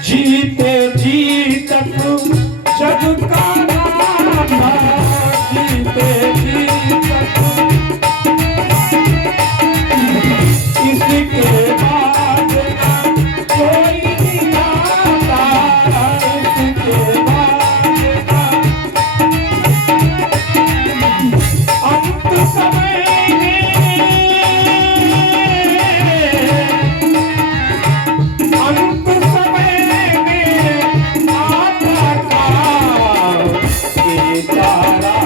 जीते जी तक जग का राजा, जीते जी तक इसके बाद कोई नहीं आता, इसके बाद अंत समय अंत समय में आता काल, ये तारा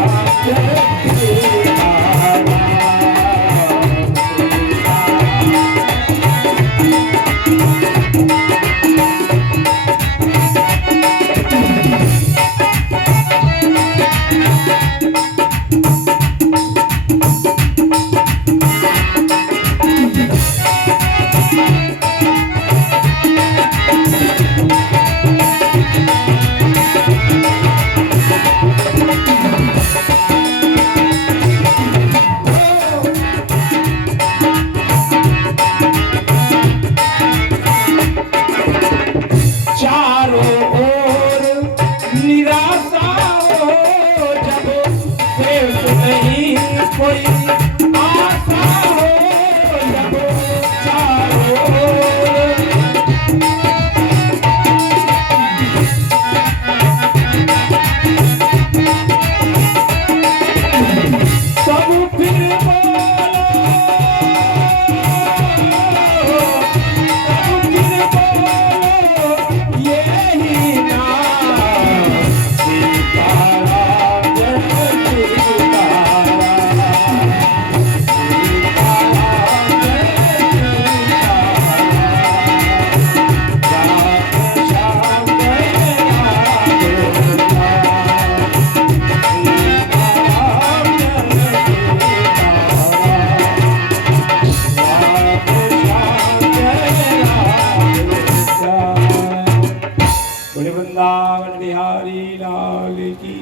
वृंदावन बिहारी लाल की।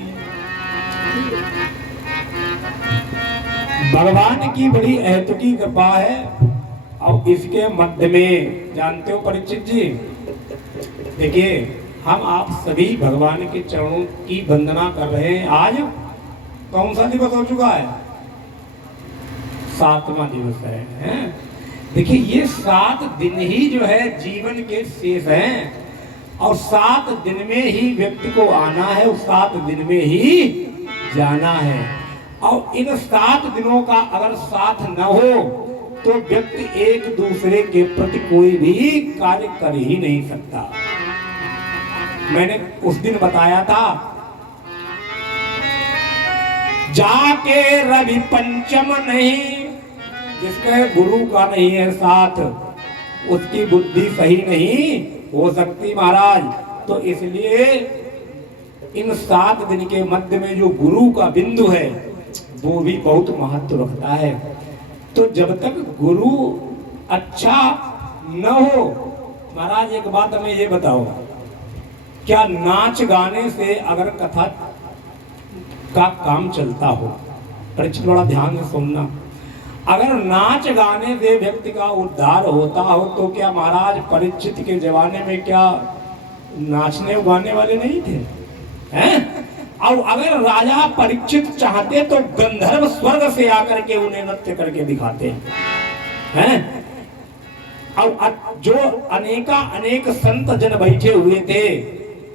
भगवान की बड़ी अहतुकी कृपा है। और इसके मध्य में जानते हो परीक्षित जी, देखिए हम आप सभी भगवान के चरणों की वंदना कर रहे हैं। आज कौन सा दिवस हो चुका है? 7वां दिवस है। देखिए ये 7 दिन ही जो है जीवन के शेष हैं, और 7 दिन में ही व्यक्ति को आना है और 7 दिन में ही जाना है। और इन 7 दिनों का अगर साथ न हो तो व्यक्ति एक दूसरे के प्रति कोई भी कार्य कर ही नहीं सकता। मैंने उस दिन बताया था, जाके रवि पंचम नहीं, जिसके गुरु का नहीं है साथ, उसकी बुद्धि सही नहीं हो सकती महाराज। तो इसलिए इन 7 दिन के मध्य में जो गुरु का बिंदु है वो भी बहुत महत्व रखता है। तो जब तक गुरु अच्छा न हो, महाराज एक बात हमें ये बताओ, क्या नाच गाने से अगर कथा का काम चलता हो? परीक्षित बड़ा ध्यान से सुनना, अगर नाच गाने से व्यक्ति का उद्धार होता हो तो क्या महाराज परीक्षित के जमाने में क्या नाचने गाने वाले नहीं थे? हैं? और अगर राजा परीक्षित चाहते तो गंधर्व स्वर्ग से आकर के उन्हें नृत्य करके दिखाते हैं। और जो अनेक संत जन बैठे हुए थे,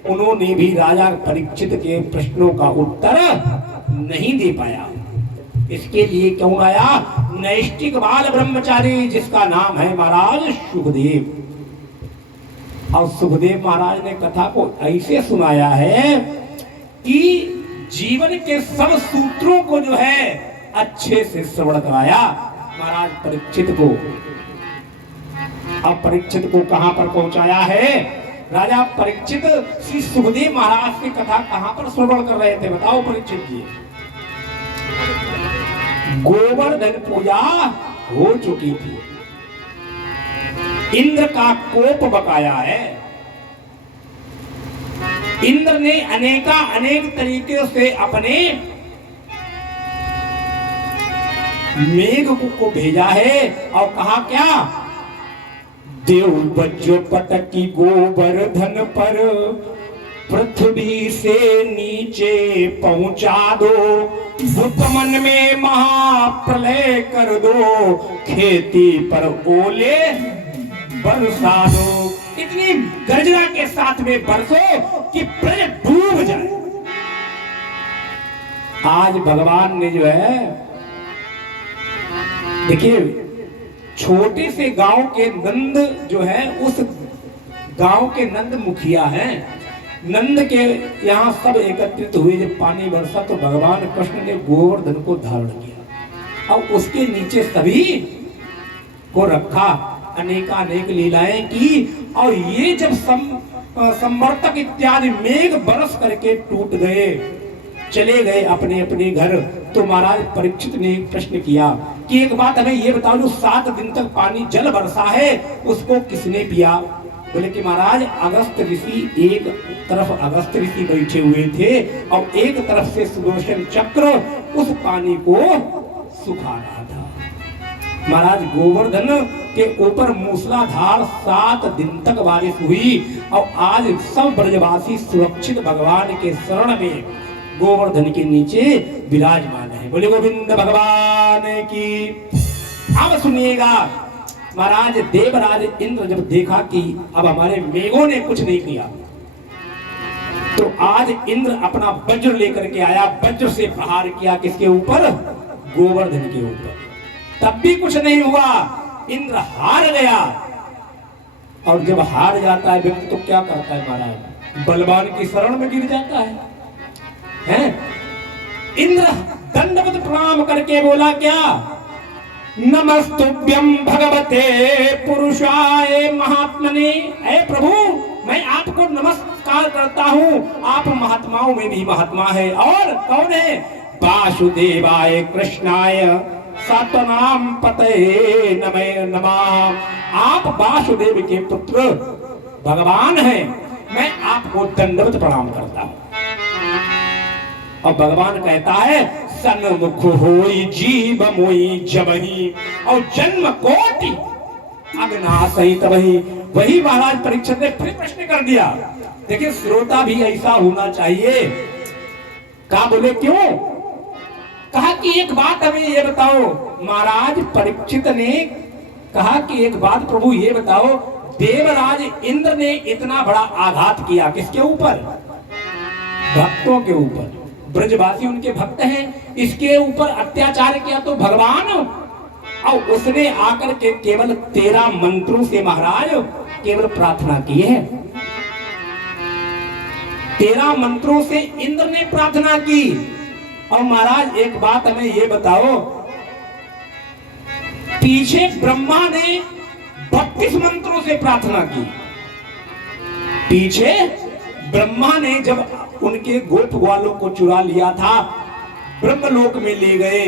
उन्होंने भी राजा परीक्षित के प्रश्नों का उत्तर नहीं दे पाया। इसके लिए क्यों आया? नैष्टिक बाल ब्रह्मचारी जिसका नाम है महाराज सुखदेव। और सुखदेव महाराज ने कथा को ऐसे सुनाया है कि जीवन के सब सूत्रों को जो है अच्छे से श्रवण कराया महाराज परीक्षित को। अब परीक्षित को कहां पर पहुंचाया है? राजा परीक्षित श्री सुखदेव महाराज की कथा कहां पर श्रवण कर रहे थे बताओ परीक्षित जी? गोवर्धन पूजा हो चुकी थी, इंद्र का कोप बकाया है। इंद्र ने अनेक तरीके से अपने मेघ को भेजा है और कहा क्या? देव बज्र पटकी गोवर्धन पर, पृथ्वी से नीचे पहुंचा दो, भूतमन में महाप्रलय कर दो, खेती पर ओले बरसा दो। इतनी गर्जना के साथ में बरसो कि प्रलय डूब जाए। आज भगवान ने जो है, देखिए छोटे से गांव के नंद जो है, उस गांव के नंद मुखिया हैं। नंद के यहाँ सब एकत्रित हुए, जब पानी बरसा तो भगवान कृष्ण ने गोवर्धन को धारण किया और उसके नीचे सभी को रखा, अनेकानेक लीलाएं की। और ये जब संवर्तक इत्यादि मेघ बरस करके टूट गए, चले गए अपने अपने घर, तो महाराज परीक्षित ने एक प्रश्न किया कि एक बात हमें ये बताओ, जो 7 दिन तक पानी जल बरसा है उसको किसने पिया? बोले कि महाराज अगस्त ऋषि, एक तरफ अगस्त ऋषि बैठे हुए थे और एक तरफ से सुदर्शन चक्र उस पानी को सुखा रहा था। महाराज गोवर्धन के ऊपर मूसलाधार 7 दिन तक बारिश हुई और आज सब ब्रजवासी सुरक्षित भगवान के शरण में गोवर्धन के नीचे विराजमान है। बोले गोविंद भगवान की। अब सुनिएगा, महाराज देवराज इंद्र जब देखा कि अब हमारे मेघों ने कुछ नहीं किया, तो आज इंद्र अपना वज्र लेकर के आया, वज्र से प्रहार किया किसके ऊपर? गोवर्धन के ऊपर। तब भी कुछ नहीं हुआ, इंद्र हार गया। और जब हार जाता है व्यक्ति तो क्या करता है महाराज? बलवान की शरण में गिर जाता है? इंद्र दंडवत प्रणाम करके बोला क्या? नमस्तुभ्यं भगवते पुरुषाय महात्मने। ऐ प्रभु, मैं आपको नमस्कार करता हूँ, आप महात्माओं में भी महात्मा है। और कौन है? वासुदेवाय कृष्णाय सतनाम पतये नमः नमः। आप वासुदेव के पुत्र भगवान हैं, मैं आपको दंडवत प्रणाम करता हूँ। और भगवान कहता है, सन्मुख होई जीव मोई जबही, और जन्म कोटि अग्नासई तबही। वही महाराज परीक्षित ने फिर प्रश्न कर दिया। देखिए श्रोता भी ऐसा होना चाहिए। कहा? बोले क्यों? कहा कि एक बात हमें ये बताओ। महाराज परीक्षित ने कहा कि एक बात प्रभु ये बताओ, देवराज इंद्र ने इतना बड़ा आघात किया किसके ऊपर? भक्तों के ऊपर। ब्रजवासी उनके भक्त हैं, इसके ऊपर अत्याचार किया तो भगवान। और उसने आकर के केवल 13 मंत्रों से महाराज केवल प्रार्थना की है। 13 मंत्रों से इंद्र ने प्रार्थना की। और महाराज एक बात हमें ये बताओ, पीछे ब्रह्मा ने 32 मंत्रों से प्रार्थना की। पीछे ब्रह्मा ने जब उनके गोप ग्वालों को चुरा लिया था, ब्रह्मलोक में ले गए,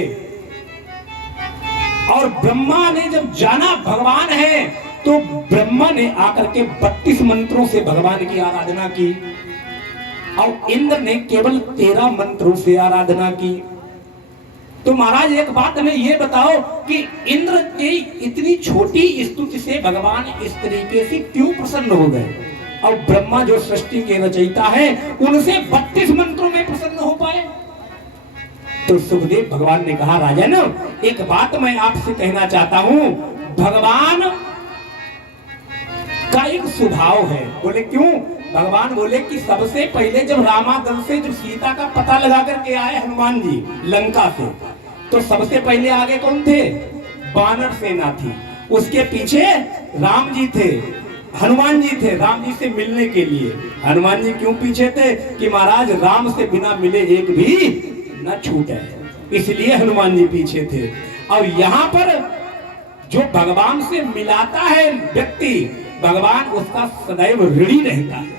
और ब्रह्मा ने जब जाना भगवान है, तो ब्रह्मा ने आकर के 32 मंत्रों से भगवान की आराधना की। और इंद्र ने केवल 13 मंत्रों से आराधना की। तो महाराज एक बात हमें ये बताओ कि इंद्र की इतनी छोटी स्तुति से भगवान इस तरीके से क्यों प्रसन्न हो गए, और ब्रह्मा जो सृष्टि के रचयिता है उनसे 32 मंत्रों में प्रसन्न हो पाए? तो सुखदेव भगवान ने कहा, राजन एक बात मैं आपसे कहना चाहता हूं, भगवान का एक स्वभाव है। बोले क्यों? भगवान बोले कि सबसे पहले जब रामादल से जब सीता का पता लगा करके आए हनुमान जी लंका से, तो सबसे पहले आगे कौन थे? वानर सेना थी, उसके पीछे राम जी थे, हनुमान जी थे राम जी से मिलने के लिए। हनुमान जी क्यों पीछे थे? कि महाराज राम से बिना मिले एक भी न छूटे, इसलिए हनुमान जी पीछे थे। और यहाँ पर जो भगवान से मिलाता है व्यक्ति, भगवान उसका सदैव ऋणी रहता है।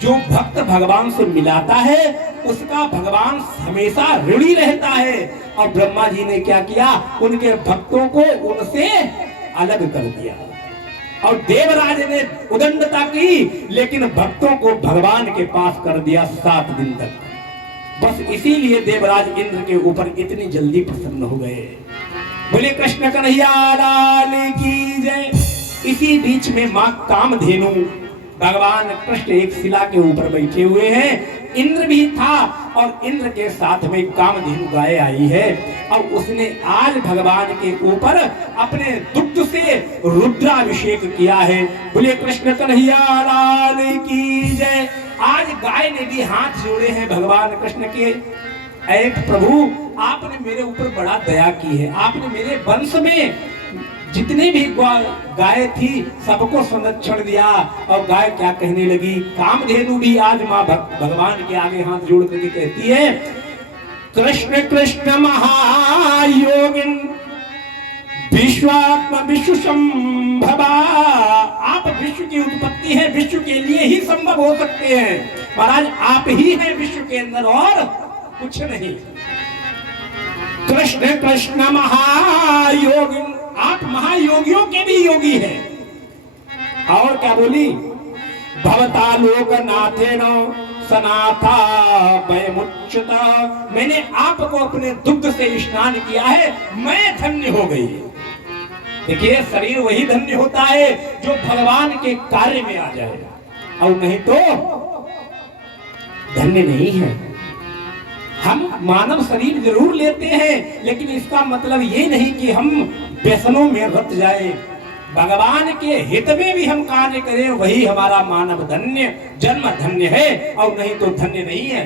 जो भक्त भगवान से मिलाता है उसका भगवान हमेशा ऋणी रहता है। और ब्रह्मा जी ने क्या किया? उनके भक्तों को उनसे अलग कर दिया। और देवराज ने उदंडता की, लेकिन भक्तों को भगवान के पास कर दिया 7 दिन तक। बस इसीलिए देवराज इंद्र के ऊपर इतनी जल्दी प्रसन्न हो गए। बोले कृष्ण कन्हैया लाल की जय। इसी बीच में मां कामधेनु, भगवान कृष्ण एक शिला के ऊपर बैठे हुए हैं, इंद्र भी था और इंद्र के साथ में कामधेनु गाय आई है और उसने आज भगवान के ऊपर अपने दुग्ध से रुद्राभिषेक किया है। बोले कृष्ण कन्हैया लाल की जय। आज गाय ने भी हाथ जोड़े हैं भगवान कृष्ण के, ऐ प्रभु आपने मेरे ऊपर बड़ा दया की है, आपने मेरे वंश में जितने भी गाय थी सबको संरक्षण दिया। और गाय क्या कहने लगी, कामधेनु भी आज मां भगवान के आगे हाथ जोड़ करके कहती है, कृष्ण कृष्ण महायोगिन विश्वात्मा विश्व संभवा। आप विश्व की उत्पत्ति है, विश्व के लिए ही संभव हो सकते हैं महाराज, आप ही हैं विश्व के अंदर और कुछ नहीं। कृष्ण कृष्ण महायोगिन, आप महायोगियों के भी योगी हैं। और क्या बोली, भवता लोक नाथेन सनाथा वयमुच्युता। मैंने आपको अपने दुग्ध से स्नान किया है, मैं धन्य हो गई। देखिए शरीर वही धन्य होता है जो भगवान के कार्य में आ जाए, और नहीं तो धन्य नहीं है। हम मानव शरीर जरूर लेते हैं, लेकिन इसका मतलब ये नहीं कि हम व्यसनों में रत जाए। भगवान के हित में भी हम कार्य करें, वही हमारा मानव धन्य जन्म धन्य है, और नहीं तो धन्य नहीं है।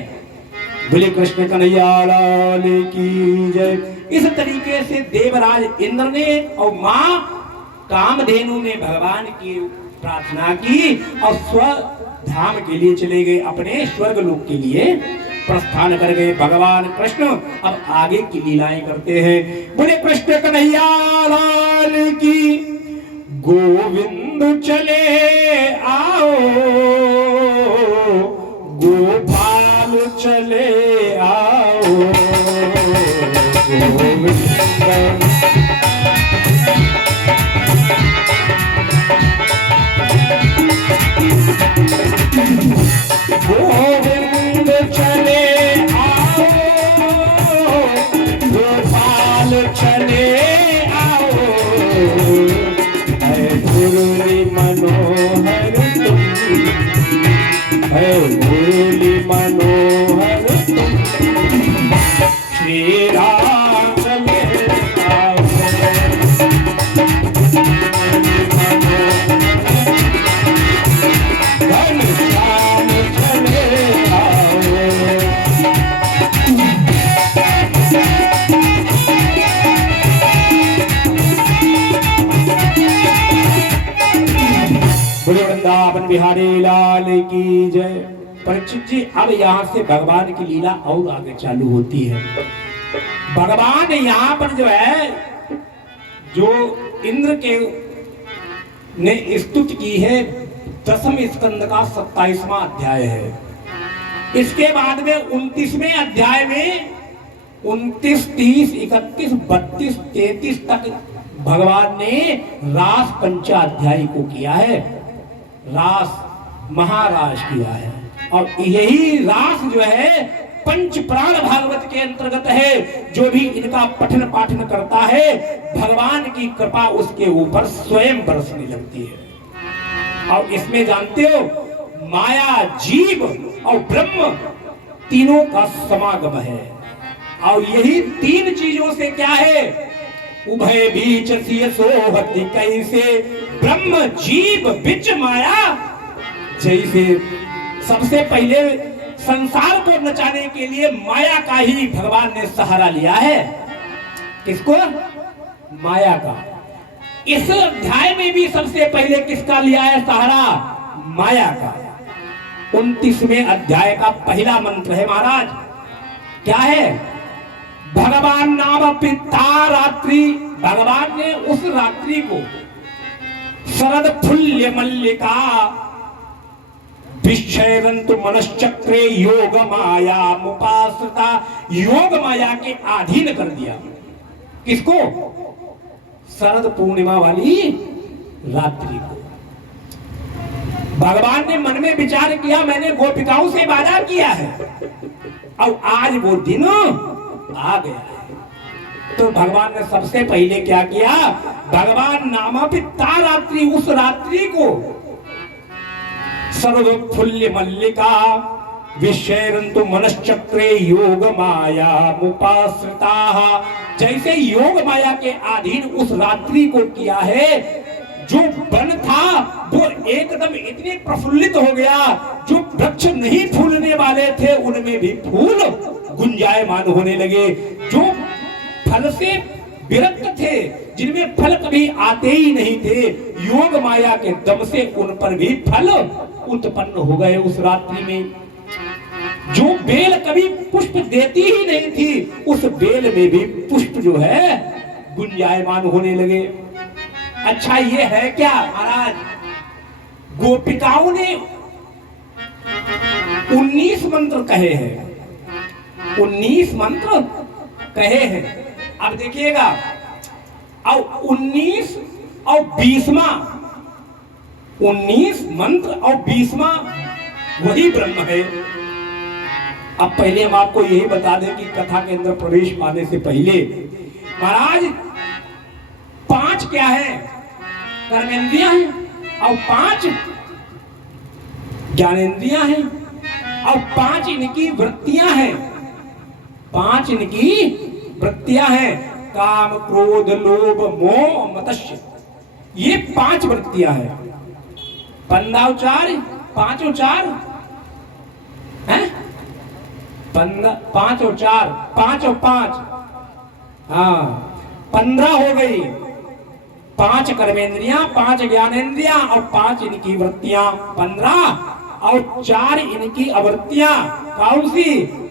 बोले कृष्ण कन्हैया लाल की जय। इस तरीके से देवराज इंद्र ने और मां कामधेनु ने भगवान की प्रार्थना की और स्वधाम के लिए चले गए, अपने स्वर्ग लोक के लिए प्रस्थान कर गए। भगवान कृष्ण अब आगे की लीलाएं करते हैं। बोले कृष्ण कन्हैया लाल की। गोविंद चले आओ, गोपाल चले आओ, गोविंद गोविंद चले आओ, गोपाल चले आओ, है मुरली मनोहर तुम, है मुरली मनोहर तुम, श्री राम चले आओ, घनश्याम चले आओ। बोले वृंदावन बिहारी लाल की जय। परीक्षित जी अब यहाँ से भगवान की लीला और आगे चालू होती है। भगवान यहाँ पर जो है, जो इंद्र के ने स्तुति की है, 10वें स्कंद का 27वां अध्याय है। इसके बाद में 29वें अध्याय में 29, 30, 31, 32, 33 तक भगवान ने रास पंचाध्यायी को किया है, रास महाराज किया है। और यही रास जो है पंच प्राण भागवत के अंतर्गत है। जो भी इनका पठन पाठन करता है, भगवान की कृपा उसके ऊपर स्वयं बरसने लगती है। और इसमें जानते हो, माया, जीव और ब्रह्म तीनों का समागम है। और यही तीन चीजों से क्या है, उभय बीच सोहति कैसे, ब्रह्म जीव बिच माया जैसे। सबसे पहले संसार को नचाने के लिए माया का ही भगवान ने सहारा लिया है। किसको? माया का। इस अध्याय में भी सबसे पहले किसका लिया है सहारा? माया का। 29वें अध्याय का पहला मंत्र है महाराज, क्या है? भगवान नाम पिता रात्रि। भगवान ने उस रात्रि को शरद फुल्य मल्लिका विच्छेदन्तु मनश्चक्रे योग माया मुपाश्रिता, योग माया के अधीन कर दिया। किसको? शरद पूर्णिमा वाली रात्रि को। भगवान ने मन में विचार किया, मैंने गोपिकाओं से वादा किया है और आज वो दिन आ गया है। तो भगवान ने सबसे पहले क्या किया, भगवान नामापिता रात्रि, उस रात्रि को सर्वोत्फुल्ल मल्लिका विशेरन्तु मनश्चक्रे योग माया मुपाश्रिता। जैसे योग माया के अधीन उस रात्रि को किया है, जो वन था वो एकदम इतने प्रफुल्लित हो गया, जो वृक्ष नहीं फूलने वाले थे उनमें भी फूल गुंजायमान होने लगे, जो फल से विरक्त थे, जिनमें फल कभी आते ही नहीं थे, योग माया के दम से उन पर भी फल उत्पन्न हो गए उस रात्रि में। जो बेल कभी पुष्प देती ही नहीं थी, उस बेल में भी पुष्प जो है गुंजायमान होने लगे। अच्छा, ये है क्या महाराज? गोपिकाओं ने 19 मंत्र कहे हैं, 19 मंत्र कहे हैं। अब देखिएगा, और 19 और 20वां, 19 मंत्र और 20वां वही ब्रह्म है। अब पहले हम आपको यही बता दें कि कथा के अंदर प्रवेश पाने से पहले महाराज 5 क्या है? कर्मेंद्रियां हैं, और 5 ज्ञानेंद्रियां हैं, और 5 इनकी वृत्तियां हैं। 5 इनकी वृत्तियां हैं, काम क्रोध लोभ मोह मत्स्य, ये 5 वृत्तियां हैं। 15 और 4, 5 और 4 हैं, 5 और 4, 5 और 5, हाँ 15 हो गई। 5 कर्मेंद्रियां, 5 ज्ञानेंद्रियां और 5 इनकी वृत्तियां, 15 और 4 इनकी आवृत्तियां। कौन सी?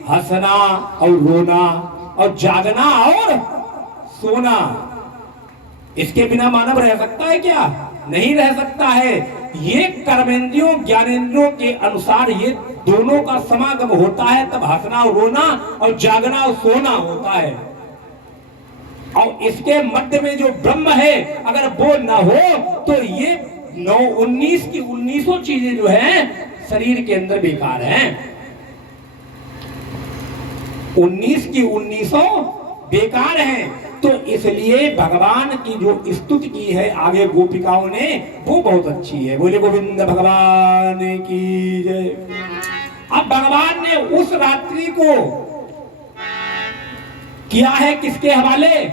हंसना और रोना और जागना और सोना। इसके बिना मानव रह सकता है क्या? नहीं रह सकता है। ये कर्मेंद्रियों ज्ञानेंद्रियों के अनुसार ये दोनों का समागम होता है, तब हंसना और रोना और जागना और सोना होता है। और इसके मध्य में जो ब्रह्म है, अगर वो न हो तो ये 19 की 19 चीजें जो है शरीर के अंदर बेकार हैं। 19 की 19 बेकार हैं। तो इसलिए भगवान की जो स्तुति की है आगे गोपिकाओं ने, वो बहुत अच्छी है। बोले गोविंद भगवान की जय। अब भगवान ने उस रात्रि को किया है किसके हवाले?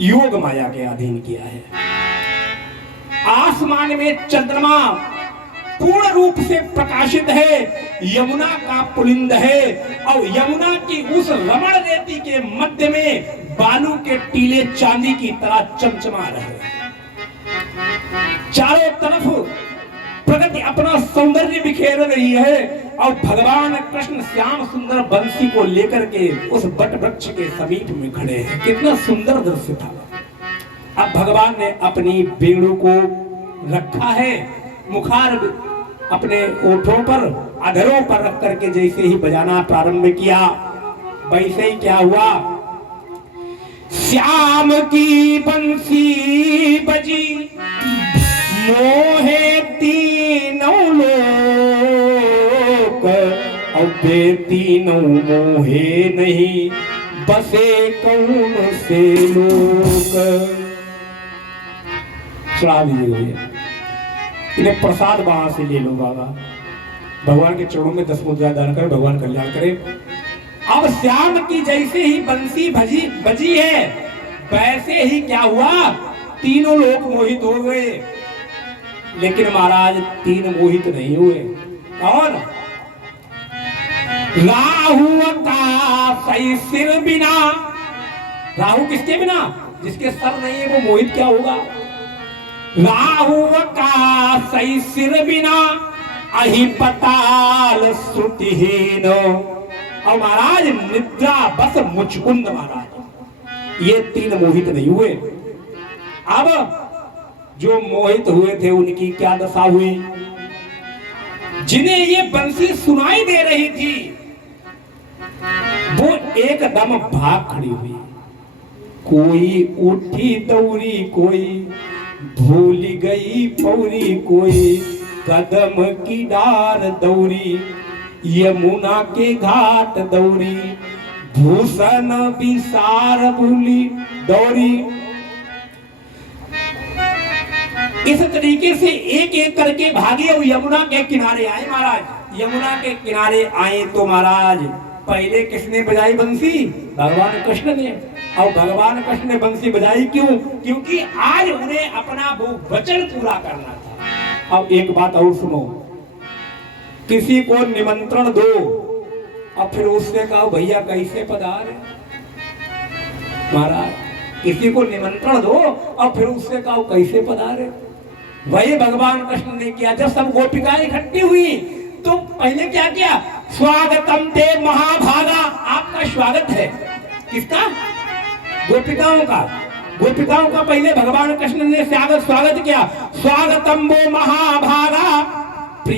योग माया के अधीन किया है। आसमान में चंद्रमा पूर्ण रूप से प्रकाशित है, यमुना का पुलिंद है, और यमुना की उस रमण रेती के मध्य में बालू के टीले चांदी की तरह चमचमा रहे। चारों तरफ प्रकृति अपना सौंदर्य बिखेर रही है, और भगवान कृष्ण श्याम सुंदर बंसी को लेकर के उस बट वृक्ष के समीप में खड़े हैं। कितना सुंदर दृश्य था। अब भगवान ने अपनी वेणु को रखा है, मुखार अपने ओठों पर, अधरों पर रख करके जैसे ही बजाना प्रारंभ किया, वैसे ही क्या हुआ? श्याम की बंसी बजी, मोहे तीनों लोक, और वे तीनों मोहे नहीं, बसे कौन से लोग। सुना दीजिए, इन्हें प्रसाद वहां से ले लो बाबा। भगवान के चरणों में 10 मुद्रा दान कर, भगवान कल्याण करे। अब श्याम की जैसे ही बंसी बजी है, वैसे ही क्या हुआ? तीनों लोग मोहित हो गए। लेकिन महाराज 3 मोहित नहीं हुए। कौन? राहु का सही सिर बिना। राहु किसके बिना? जिसके सर नहीं है वो मोहित क्या होगा? राहु का सही सिर बिना, अहि पताल श्रुतिहीन। और महाराज निद्रा बस मुचकुंद महाराज, ये 3 मोहित नहीं हुए। अब जो मोहित हुए थे उनकी क्या दशा हुई? जिन्हें ये बंसी सुनाई दे रही थी, वो एकदम भाग खड़ी हुई। कोई उठी दौड़ी, कोई भूल गई पौरी, कोई कदम की डार दौड़ी, यमुना के घाट दौड़ी, भूषण विसार भूली दौड़ी। इस तरीके से एक एक करके भागे और यमुना के किनारे आए महाराज। यमुना के किनारे आए तो महाराज पहले किसने बजाई बंसी? भगवान कृष्ण ने। और भगवान कृष्ण ने बंसी बजाई क्यों? क्योंकि आज उन्हें अपना वो वचन पूरा करना था। अब एक बात और सुनो, किसी को निमंत्रण दो और फिर उससे कहो भैया कैसे पधारे। महाराज किसी को निमंत्रण दो और फिर उससे कहो कैसे पधारे। वही भगवान कृष्ण ने किया। जब सब गोपिकाएं इकट्ठी हुई तो पहले क्या किया? स्वागतम ते महाभागा, आपका स्वागत है। किसका? गोपिकाओं का। गोपिकाओं का पहले भगवान कृष्ण ने स्वागत किया। स्वागतम वो महाभागा